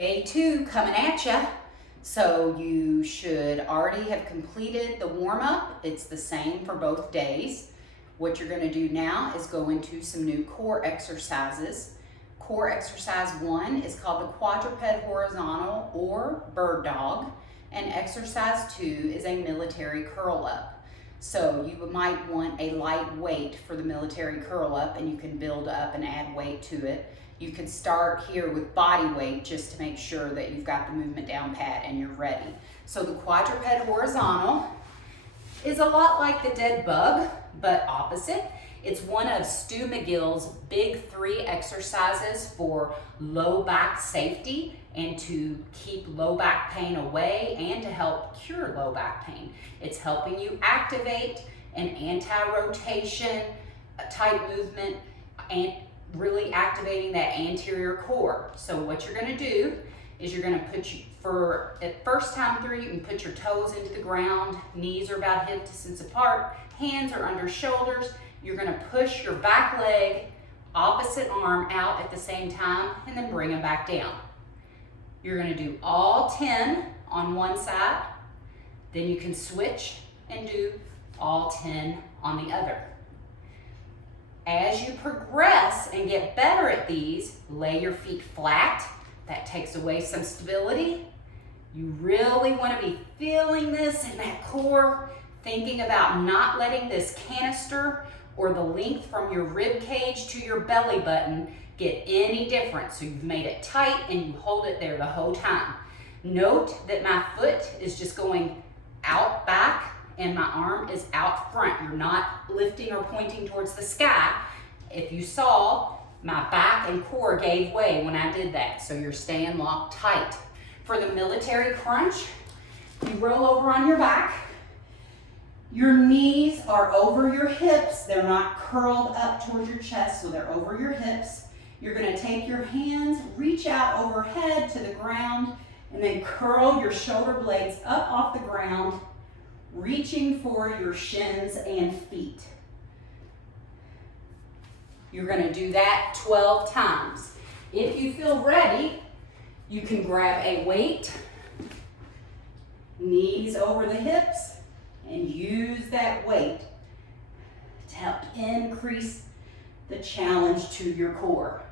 Day 2 coming at ya. So you should already have completed the warm-up. It's the same for both days. What you're going to do now is go into some new core exercises. Core exercise 1 is called the quadruped horizontal or bird dog, and exercise 2 is a military curl up. So you might want a light weight for the military curl up, and you can build up and add weight to it. You could start here with body weight just to make sure that you've got the movement down pat and you're ready. So the quadruped horizontal is a lot like the dead bug, but opposite. It's one of Stu McGill's big 3 exercises for low back safety and to keep low back pain away and to help cure low back pain. It's helping you activate an anti-rotation type movement and really activating that anterior core. So what you're going to do is you're going to at first time through, you can put your toes into the ground, knees are about hip distance apart, hands are under shoulders. You're going to push your back leg, opposite arm out at the same time, and then bring them back down. You're going to do all 10 on one side, then you can switch and do all 10 on the other. As you progress and get better at these, lay your feet flat. That takes away some stability. You really want to be feeling this in that core, thinking about not letting this canister or the length from your rib cage to your belly button get any different. So you've made it tight and you hold it there the whole time. Note that my foot is just going out back and my arm is out front. You're not lifting or pointing towards the sky. If you saw, my back and core gave way when I did that, so you're staying locked tight. For the military crunch, you roll over on your back. Your knees are over your hips. They're not curled up towards your chest, so they're over your hips. You're going to take your hands, reach out overhead to the ground, and then curl your shoulder blades up off the ground, reaching for your shins and feet. You're going to do that 12 times. If you feel ready, you can grab a weight, knees over the hips, and use that weight to help increase the challenge to your core.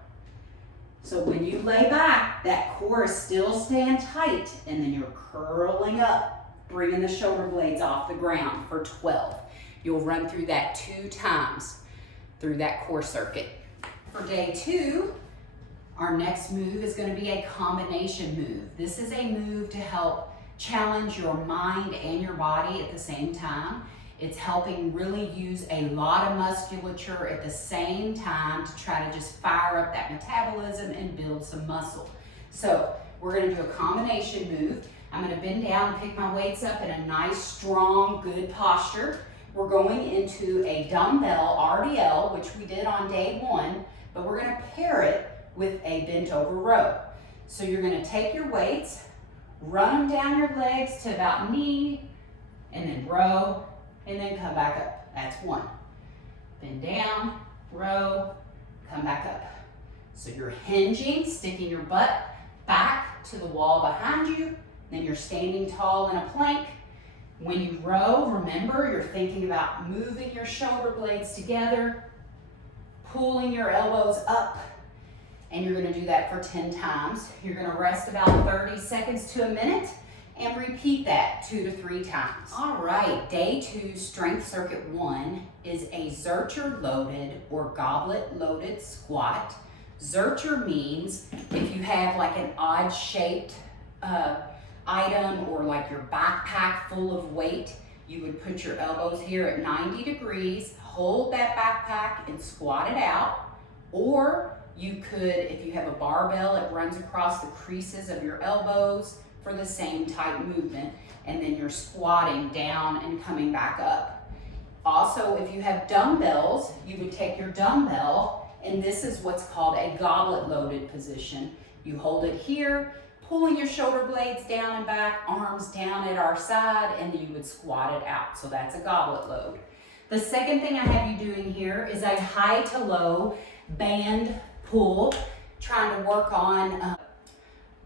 So when you lay back, that core is still staying tight, and then you're curling up, bringing the shoulder blades off the ground for 12. You'll run through that 2 times through that core circuit. For day 2, our next move is going to be a combination move. This is a move to help challenge your mind and your body at the same time. It's helping really use a lot of musculature at the same time to try to just fire up that metabolism and build some muscle. So we're going to do a combination move. I'm going to bend down and pick my weights up in a nice, strong, good posture. We're going into a dumbbell RDL, which we did on day 1, but we're going to pair it with a bent over row. So you're going to take your weights, run them down your legs to about knee, and then row, and then come back up. That's 1. Bend down, row, come back up. So you're hinging, sticking your butt back to the wall behind you, then you're standing tall in a plank. When you row, remember, you're thinking about moving your shoulder blades together, pulling your elbows up, and you're going to do that for 10 times. You're going to rest about 30 seconds to a minute and repeat that 2 to 3 times. All right, day 2, strength circuit 1 is a Zercher loaded or goblet loaded squat. Zercher means if you have like an odd shaped item or like your backpack full of weight, you would put your elbows here at 90 degrees, hold that backpack and squat it out. Or you could, if you have a barbell, it runs across the creases of your elbows for the same type movement, and then you're squatting down and coming back up. Also, if you have dumbbells, you would take your dumbbell, and this is what's called a goblet loaded position. You hold it here, pulling your shoulder blades down and back, arms down at our side, and then you would squat it out. So that's a goblet load. The second thing I have you doing here is a high to low band pull, trying to work on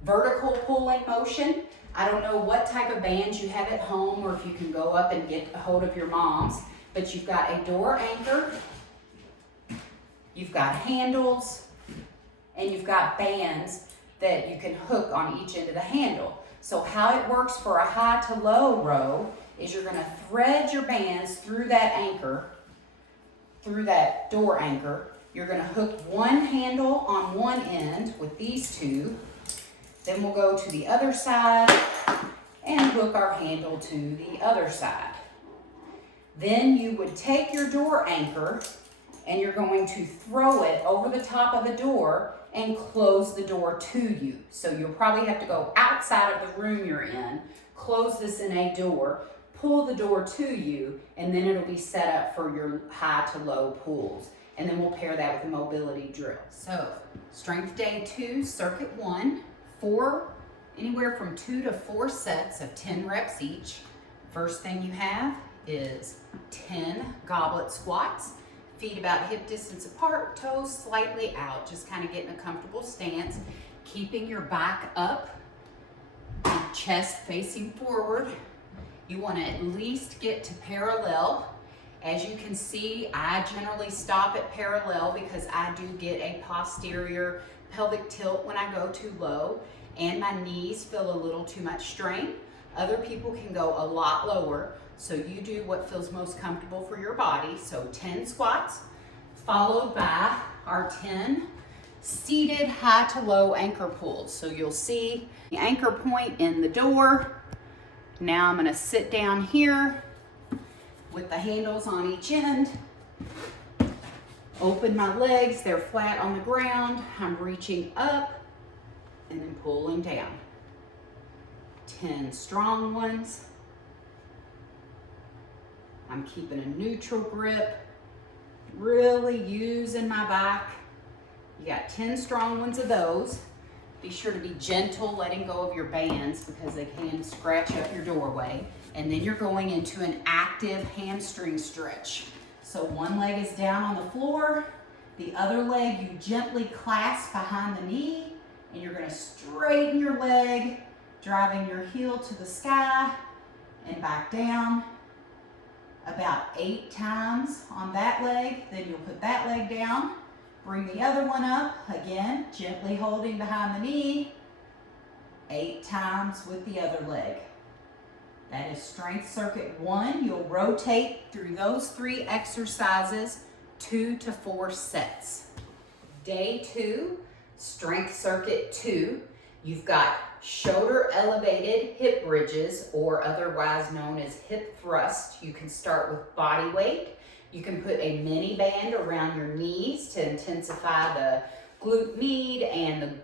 vertical pulling motion. I don't know what type of bands you have at home or if you can go up and get a hold of your mom's, but you've got a door anchor, you've got handles, and you've got bands that you can hook on each end of the handle. So how it works for a high to low row is you're gonna thread your bands through that anchor, through that door anchor. You're gonna hook one handle on one end with these two. Then we'll go to the other side and hook our handle to the other side. Then you would take your door anchor and you're going to throw it over the top of the door and close the door to you. So you'll probably have to go outside of the room you're in, close this in a door, pull the door to you, and then it'll be set up for your high to low pulls. And then we'll pair that with a mobility drill. So strength day 2, circuit 1, anywhere from 2 to 4 sets of 10 reps each. First thing you have is 10 goblet squats. Feet about hip distance apart, toes slightly out, just kind of getting a comfortable stance, keeping your back up, chest facing forward. You want to at least get to parallel. As you can see, I generally stop at parallel because I do get a posterior pelvic tilt when I go too low and my knees feel a little too much strain. Other people can go a lot lower. So you do what feels most comfortable for your body. So 10 squats, followed by our 10 seated high to low anchor pulls. So you'll see the anchor point in the door. Now I'm gonna sit down here with the handles on each end. Open my legs, they're flat on the ground. I'm reaching up and then pulling down. 10 strong ones. I'm keeping a neutral grip, really using my back. You got 10 strong ones of those. Be sure to be gentle letting go of your bands because they can scratch up your doorway. And then you're going into an active hamstring stretch. So one leg is down on the floor, the other leg you gently clasp behind the knee, and you're gonna straighten your leg, driving your heel to the sky and back down. About 8 times on that leg, then you'll put that leg down, bring the other one up, again, gently holding behind the knee, 8 times with the other leg. That is strength circuit 1. You'll rotate through those 3 exercises, 2 to 4 sets. Day 2, strength circuit 2. You've got shoulder elevated hip bridges, or otherwise known as hip thrust. You can start with body weight. You can put a mini band around your knees to intensify the glute med and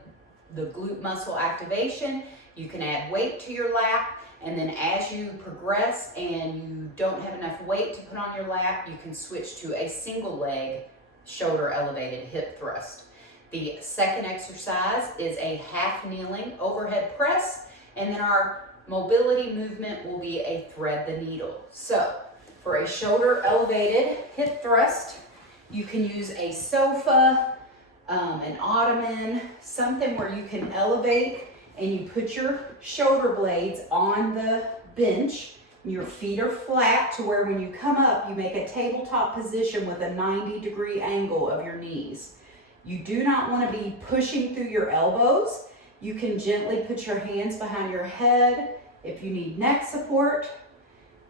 the glute muscle activation. You can add weight to your lap, and then as you progress and you don't have enough weight to put on your lap, you can switch to a single leg shoulder elevated hip thrust. The second exercise is a half kneeling overhead press, and then our mobility movement will be a thread the needle. So for a shoulder elevated hip thrust, you can use a sofa, an ottoman, something where you can elevate and you put your shoulder blades on the bench. Your feet are flat to where when you come up, you make a tabletop position with a 90-degree angle of your knees. You do not want to be pushing through your elbows. You can gently put your hands behind your head if you need neck support,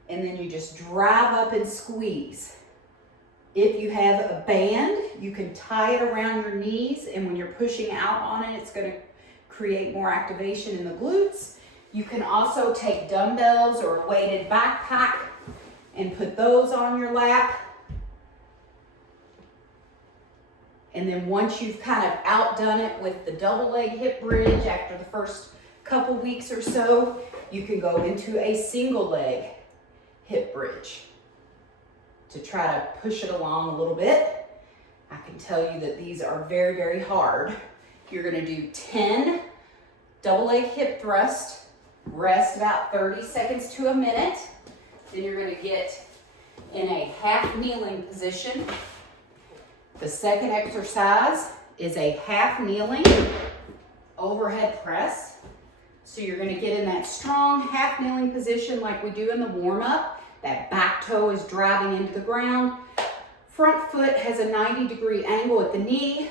and then you just drive up and squeeze. If you have a band, you can tie it around your knees, and when you're pushing out on it, it's going to create more activation in the glutes. You can also take dumbbells or a weighted backpack and put those on your lap. And then once you've kind of outdone it with the double leg hip bridge after the first couple weeks or so, you can go into a single leg hip bridge to try to push it along a little bit. I can tell you that these are very, very hard. You're gonna do 10 double leg hip thrust, rest about 30 seconds to a minute. Then you're gonna get in a half kneeling position. The second exercise is a half kneeling overhead press. So you're gonna get in that strong half kneeling position like we do in the warm up. That back toe is driving into the ground. Front foot has a 90-degree angle at the knee.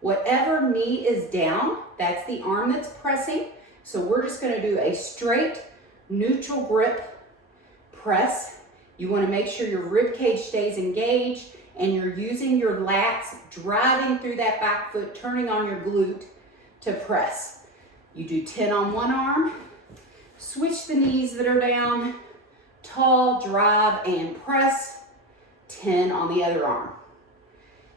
Whatever knee is down, that's the arm that's pressing. So we're just gonna do a straight neutral grip press. You wanna make sure your rib cage stays engaged and you're using your lats, driving through that back foot, turning on your glute to press. You do 10 on one arm, switch the knees that are down, tall, drive, and press, 10 on the other arm.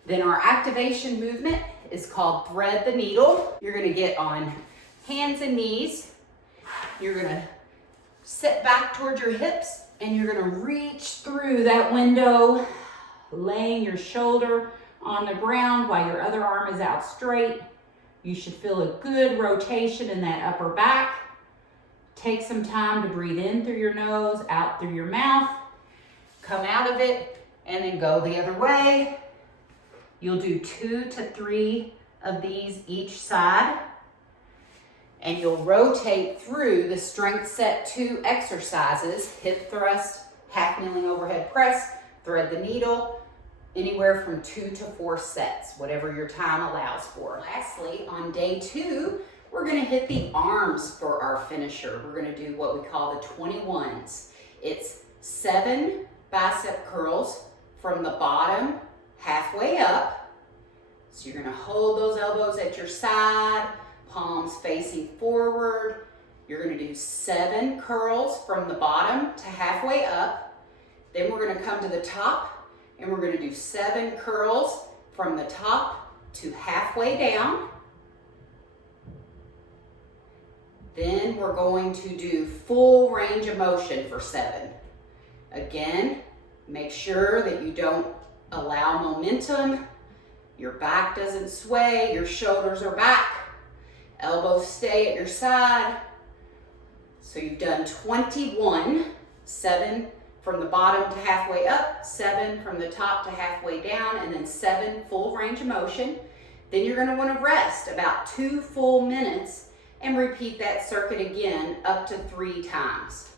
Then our activation movement is called thread the needle. You're gonna get on hands and knees. You're gonna sit back towards your hips and you're gonna reach through that window, laying your shoulder on the ground while your other arm is out straight. You should feel a good rotation in that upper back. Take some time to breathe in through your nose, out through your mouth. Come out of it and then go the other way. You'll do 2 to 3 of these each side. And you'll rotate through the strength set 2 exercises, hip thrust, half kneeling overhead press, thread the needle, anywhere from 2 to 4 sets, whatever your time allows for. Lastly, on day 2, we're gonna hit the arms for our finisher. We're gonna do what we call the 21s. It's 7 bicep curls from the bottom halfway up. So you're gonna hold those elbows at your side, palms facing forward. You're gonna do 7 curls from the bottom to halfway up. Then we're gonna come to the top and we're gonna do 7 curls from the top to halfway down. Then we're going to do full range of motion for 7. Again, make sure that you don't allow momentum. Your back doesn't sway, your shoulders are back. Elbows stay at your side. So you've done 21, 7 from the bottom to halfway up, 7 from the top to halfway down, and then 7 full range of motion. Then you're gonna wanna rest about 2 full minutes and repeat that circuit again up to 3 times.